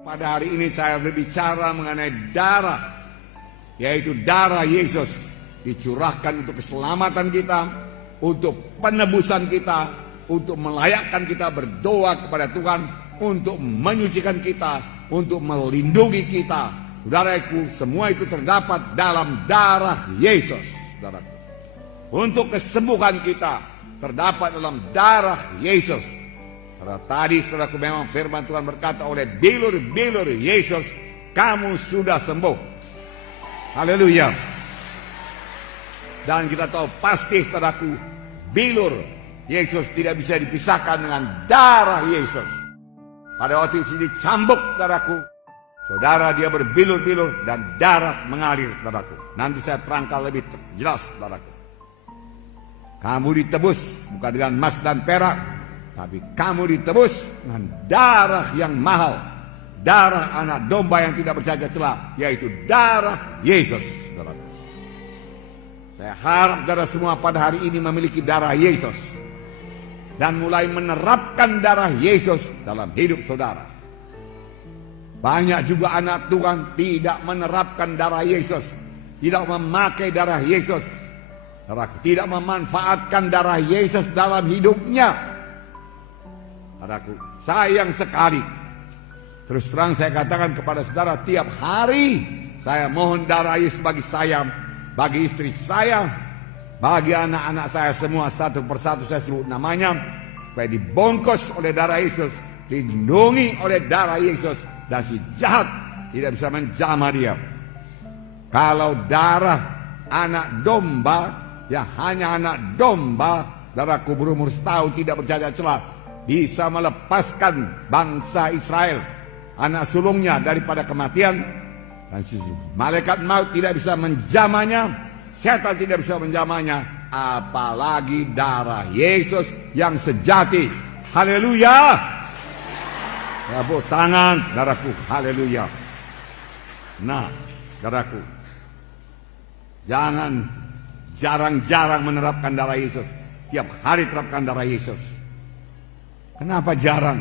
Pada hari ini saya berbicara mengenai darah, yaitu darah Yesus dicurahkan untuk keselamatan kita, untuk penebusan kita, untuk melayakkan kita berdoa kepada Tuhan, untuk menyucikan kita, untuk melindungi kita. Saudaraku, semua itu terdapat dalam darah Yesus. Saudaraku, untuk kesembuhan kita terdapat dalam darah Yesus. Karena tadi saudaraku memang firman Tuhan berkata, oleh bilur-bilur Yesus kamu sudah sembuh. Haleluya. Dan kita tahu pasti saudaraku, bilur Yesus tidak bisa dipisahkan dengan darah Yesus. Pada waktu itu dicambuk saudaraku, saudara dia berbilur-bilur dan darah mengalir saudaraku. Nanti saya terangkan lebih jelas saudaraku. Kamu ditebus bukan dengan emas dan perak, tapi kamu ditebus dengan darah yang mahal, darah anak domba yang tidak bercacat celah, yaitu darah Yesus. Saudaraku, saya harap saudara semua pada hari ini memiliki darah Yesus dan mulai menerapkan darah Yesus dalam hidup saudara. Banyak juga anak Tuhan tidak menerapkan darah Yesus, tidak memakai darah Yesus, tidak memanfaatkan darah Yesus dalam hidupnya. Saudaraku, sayang sekali. Terus terang saya katakan kepada saudara, tiap hari saya mohon darah Yesus bagi saya, bagi istri saya, bagi anak-anak saya semua, satu persatu saya sebut namanya, supaya dibungkus oleh darah Yesus, dilindungi oleh darah Yesus, dan si jahat tidak bisa menjamah dia. Kalau darah anak domba, ya hanya anak domba, darahku berumur setahun tidak bercacat celah, bisa melepaskan bangsa Israel, anak sulungnya, daripada kematian. Dan malaikat maut tidak bisa menjamahnya, setan tidak bisa menjamahnya, apalagi darah Yesus yang sejati. Haleluya. Tepuk tangan darahku. Haleluya. Nah, darahku, jangan jarang-jarang menerapkan darah Yesus. Tiap hari terapkan darah Yesus. Kenapa jarang?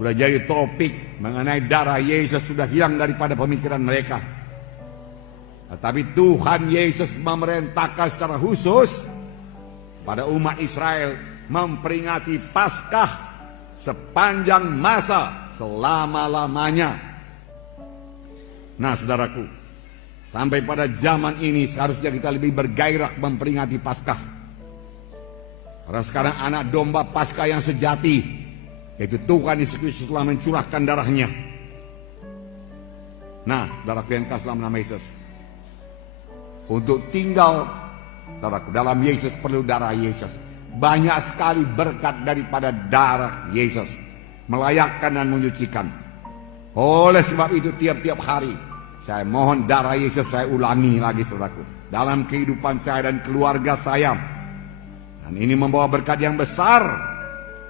Sudah jadi topik mengenai darah Yesus sudah hilang daripada pemikiran mereka. Tetapi Tuhan Yesus memerintahkan secara khusus pada umat Israel memperingati Paskah sepanjang masa, selama-lamanya. Nah saudaraku, sampai pada zaman ini seharusnya kita lebih bergairah memperingati Paskah. Karena sekarang anak domba Paskah yang sejati, yaitu Tuhan Yesus Kristus, telah mencurahkan darahnya. Nah, darahku yang kasih dalam nama Yesus. Untuk tinggal darahku dalam Yesus perlu darah Yesus. Banyak sekali berkat daripada darah Yesus, melayakkan dan menyucikan. Oleh sebab itu tiap-tiap hari saya mohon darah Yesus, saya ulangi lagi saudaraku, dalam kehidupan saya dan keluarga saya. Dan ini membawa berkat yang besar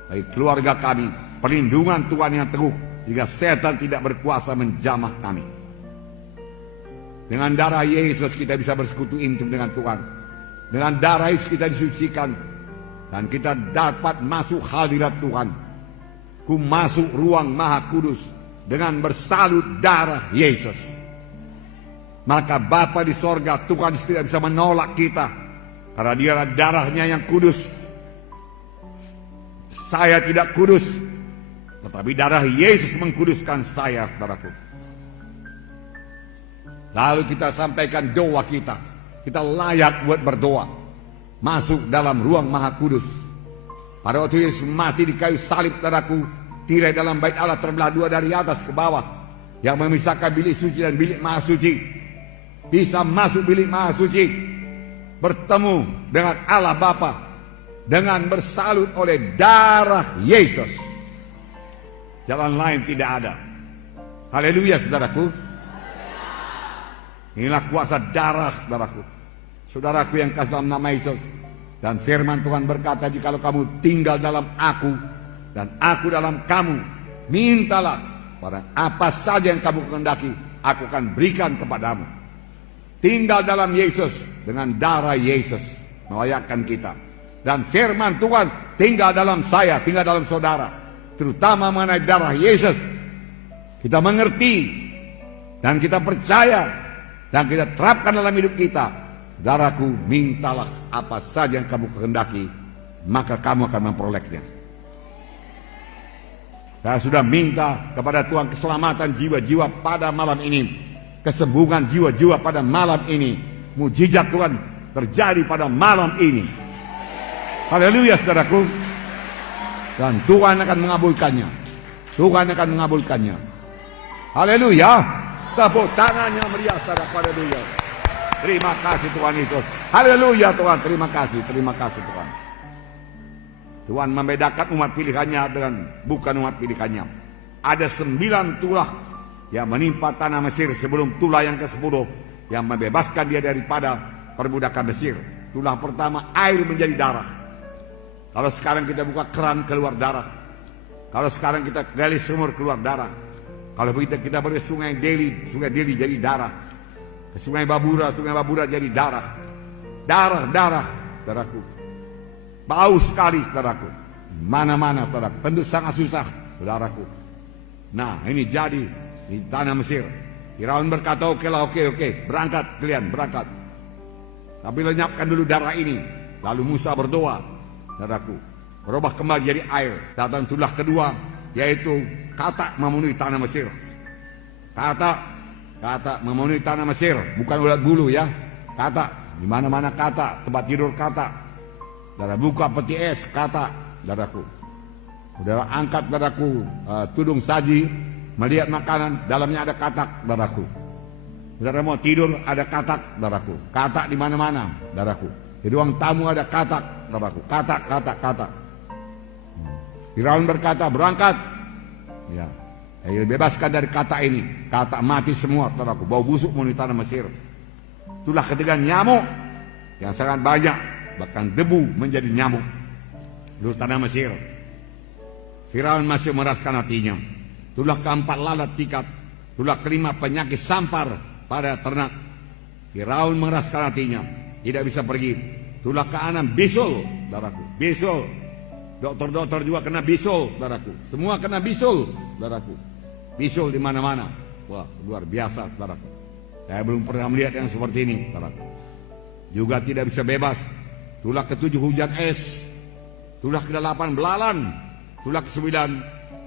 bagi keluarga kami, perlindungan Tuhan yang teguh, jika setan tidak berkuasa menjamah kami. Dengan darah Yesus kita bisa bersekutu intim dengan Tuhan. Dengan darah Yesus kita disucikan, dan kita dapat masuk hadirat Tuhan. Ku masuk ruang Maha Kudus dengan bersalut darah Yesus. Maka Bapa di sorga, Tuhan tidak bisa menolak kita, karena dia darahnya yang kudus. Saya tidak kudus, tetapi darah Yesus mengkuduskan saya, saudaraku. Lalu kita sampaikan doa kita. Kita layak buat berdoa, masuk dalam ruang Maha Kudus. Pada waktu Yesus mati di kayu salib, saudaraku, tirai dalam bait Allah terbelah dua dari atas ke bawah, yang memisahkan bilik suci dan bilik Maha Suci. Bisa masuk bilik Maha Suci, bertemu dengan Allah Bapa, dengan bersalut oleh darah Yesus. Jalan lain tidak ada. Haleluya saudaraku. Inilah kuasa darah saudaraku. Saudaraku yang kasih dalam nama Yesus. Dan firman Tuhan berkata, jikalau kamu tinggal dalam aku dan aku dalam kamu, mintalah pada apa saja yang kamu kehendaki, aku akan berikan kepadamu. Tinggal dalam Yesus, dengan darah Yesus melayakkan kita. Dan firman Tuhan tinggal dalam saya, tinggal dalam saudara, terutama mengenai darah Yesus. kita mengerti, dan kita percaya, dan kita terapkan dalam hidup kita, saudaraku, mintalah apa saja yang kamu kehendaki, maka kamu akan memperolehnya. Saya sudah minta kepada Tuhan keselamatan jiwa-jiwa pada malam ini, kesembuhan jiwa-jiwa pada malam ini, mujizat Tuhan terjadi pada malam ini. Haleluya, saudaraku. Dan Tuhan akan mengabulkannya. Tuhan akan mengabulkannya. Haleluya. Tepuk tangannya meriah, saudara. Haleluya. Terima kasih Tuhan Yesus. Haleluya Tuhan. Terima kasih. Terima kasih Tuhan. Tuhan membedakan umat pilihannya dengan bukan umat pilihannya. Ada 9 tulah yang menimpa tanah Mesir sebelum tulah yang ke-10 yang membebaskan dia daripada perbudakan Mesir. Tulah pertama, air menjadi darah. Kalau sekarang kita buka keran, keluar darah. Kalau sekarang kita gali sumur, keluar darah. Kalau kita pergi sungai Deli jadi darah. Ke sungai Babura jadi darah. Darah, saudaraku. Bau sekali, saudaraku. Mana-mana, saudaraku. Tentu sangat susah, saudaraku. Nah, ini jadi di tanah Mesir. Firaun berkata, oke, berangkat kalian, berangkat. Tapi lenyapkan dulu darah ini. Lalu Musa berdoa. Saudaraku, berubah kembali jadi air. Datang tulah kedua, yaitu katak memenuhi tanah Mesir. Katak memenuhi tanah Mesir, bukan ulat bulu ya. Katak, di mana-mana katak, tempat tidur katak. Saudara buka peti es katak, saudaraku. Saudara angkat, saudaraku, tudung saji, melihat makanan, dalamnya ada katak, saudaraku. Saudara mau tidur, ada katak, saudaraku. Katak di mana-mana, saudaraku. Di ruang tamu ada katak, saudaraku. Katak. Firaun berkata, berangkat. Ya, bebaskan dari katak ini. Katak mati semua, saudaraku. Bau busuk memenuhi tanah Mesir. Itulah ketiga nyamuk yang sangat banyak, bahkan debu menjadi nyamuk di tanah Mesir. Firaun masih meraskan hatinya. Itulah keempat lalat tikat. Itulah kelima penyakit sampar pada ternak. Firaun meraskan hatinya, tidak bisa pergi. Itulah keenam bisul, saudaraku. Bisul. Dokter-dokter juga kena bisul, saudaraku. Semua kena bisul, saudaraku. Bisul di mana-mana. Wah, luar biasa, saudaraku. Saya belum pernah melihat yang seperti ini, saudaraku. Juga tidak bisa bebas. Itulah ke-7 hujan es. Itulah ke-8 belalang. Itulah ke-9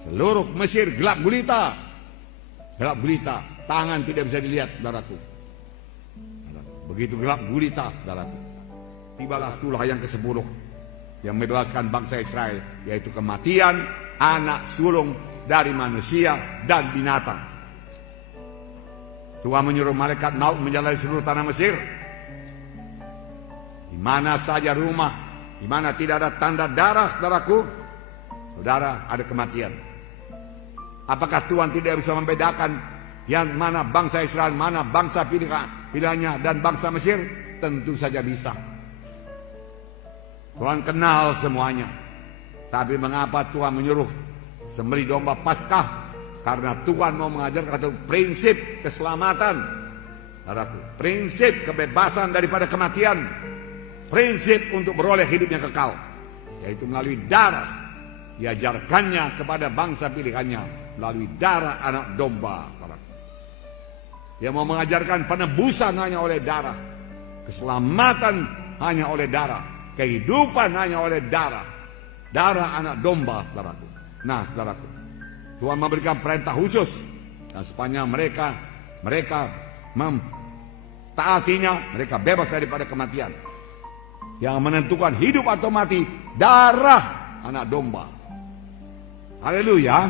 seluruh Mesir gelap gulita. Gelap gulita. Tangan tidak bisa dilihat, saudaraku. Begitu gelap gulita, saudaraku. Tibalah tulah yang ke-10 yang membebaskan bangsa Israel, yaitu kematian anak sulung dari manusia dan binatang. Tuhan menyuruh malaikat maut menjalani seluruh tanah Mesir. Di mana saja rumah, di mana tidak ada tanda darah, saudaraku, saudara, ada kematian. Apakah Tuhan tidak bisa membedakan yang mana bangsa Israel, mana bangsa pilihannya, dan bangsa Mesir? Tentu saja bisa. Tuhan kenal semuanya. Tapi mengapa Tuhan menyuruh sembelih domba Paskah? Karena Tuhan mau mengajarkan satu prinsip keselamatan. Prinsip kebebasan daripada kematian. Prinsip untuk beroleh hidup yang kekal. Yaitu melalui darah. Diajarkannya kepada bangsa pilihannya. Melalui darah anak domba. Dia mau mengajarkan penebusan hanya oleh darah. Keselamatan hanya oleh darah. Kehidupan hanya oleh darah. Darah anak domba, saudaraku. Nah, saudaraku, Tuhan memberikan perintah khusus. Dan sepanjang mereka mentaatinya, mereka bebas daripada kematian. Yang menentukan hidup atau mati, darah anak domba. Haleluya.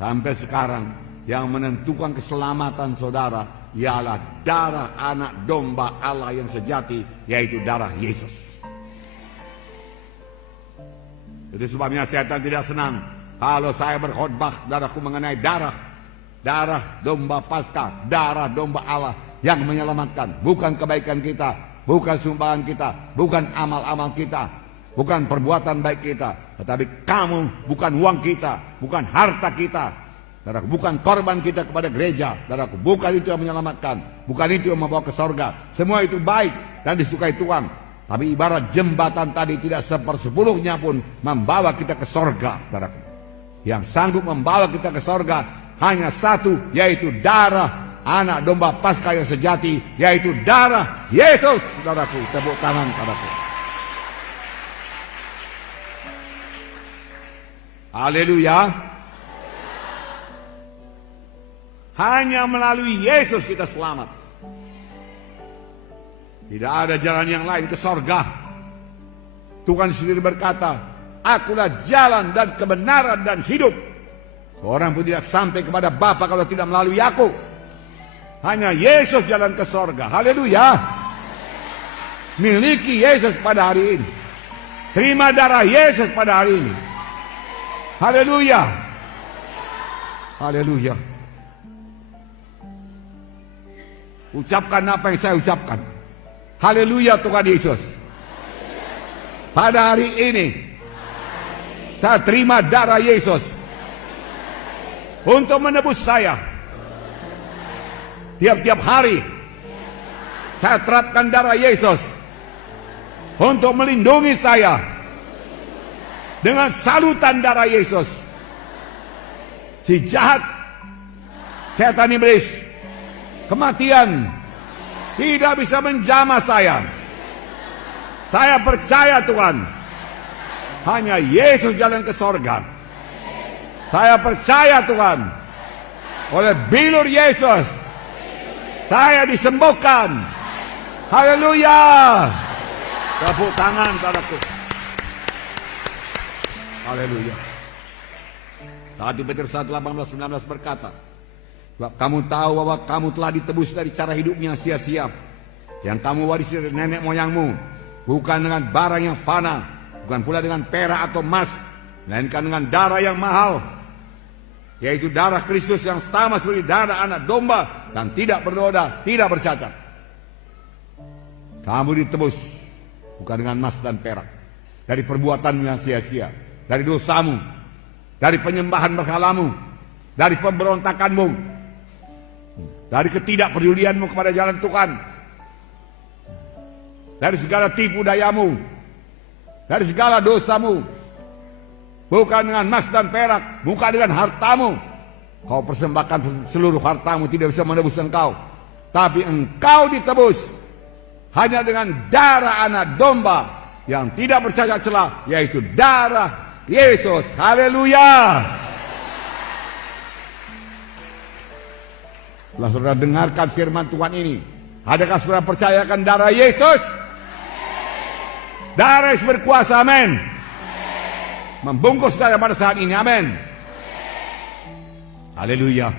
Sampai sekarang, yang menentukan keselamatan saudara ialah darah anak domba Allah yang sejati, yaitu darah Yesus. Itu sebabnya setan tidak senang kalau saya berkhotbah, saudaraku, mengenai darah domba Paskah, darah domba Allah yang menyelamatkan. Bukan kebaikan kita, bukan sumbangan kita, bukan amal-amal kita, bukan perbuatan baik kita, tetapi kamu, bukan uang kita, bukan harta kita, saudaraku, bukan korban kita kepada gereja, saudaraku, bukan itu yang menyelamatkan, bukan itu yang membawa ke sorga. Semua itu baik dan disukai Tuhan, tapi ibarat jembatan tadi tidak 1/10 pun membawa kita ke sorga, saudaraku. yang sanggup membawa kita ke sorga hanya satu, yaitu darah anak domba Paskah yang sejati, yaitu darah Yesus. Saudaraku, tepuk tangan padaku. Haleluya. Hanya melalui Yesus kita selamat. Tidak ada jalan yang lain ke sorga. Tuhan sendiri berkata, akulah jalan dan kebenaran dan hidup. Seorang pun tidak sampai kepada Bapa kalau tidak melalui aku. Hanya Yesus jalan ke sorga. Haleluya. Miliki Yesus pada hari ini. Terima darah Yesus pada hari ini. Haleluya. Haleluya. Ucapkan apa yang saya ucapkan. Haleluya Tuhan Yesus. Pada hari ini saya terima darah Yesus untuk menebus saya. Tiap-tiap hari saya terapkan darah Yesus untuk melindungi saya dengan salutan darah Yesus. Si jahat, setan iblis, kematian tidak bisa menjamah saya. Saya percaya Tuhan, hanya Yesus jalan ke sorga. Saya percaya Tuhan, oleh bilur Yesus saya disembuhkan. Haleluya. Tepuk tangan padaku. Haleluya. 1 Petrus 1:18-19 berkata, sebab kamu tahu bahwa kamu telah ditebus dari cara hidupnya yang sia-sia, yang kamu warisi dari nenek moyangmu, bukan dengan barang yang fana, bukan pula dengan perak atau emas, melainkan dengan darah yang mahal, yaitu darah Kristus yang sama seperti darah anak domba dan tidak bernoda, tidak bercacat. Kamu ditebus bukan dengan emas dan perak, dari perbuatanmu yang sia-sia, dari dosamu, dari penyembahan berhalamu, dari pemberontakanmu, dari ketidakpedulianmu kepada jalan Tuhan, dari segala tipu dayamu, dari segala dosamu. Bukan dengan emas dan perak, bukan dengan hartamu. Kau persembahkan seluruh hartamu, tidak bisa menebus engkau. Tapi engkau ditebus hanya dengan darah anak domba yang tidak bercacat celah, yaitu darah Yesus. Haleluya. Setelah saudara dengarkan firman Tuhan ini, adakah saudara percayakan darah Yesus? Darah Yesus berkuasa, amin. Membungkus saudara pada saat ini, amin. Haleluya.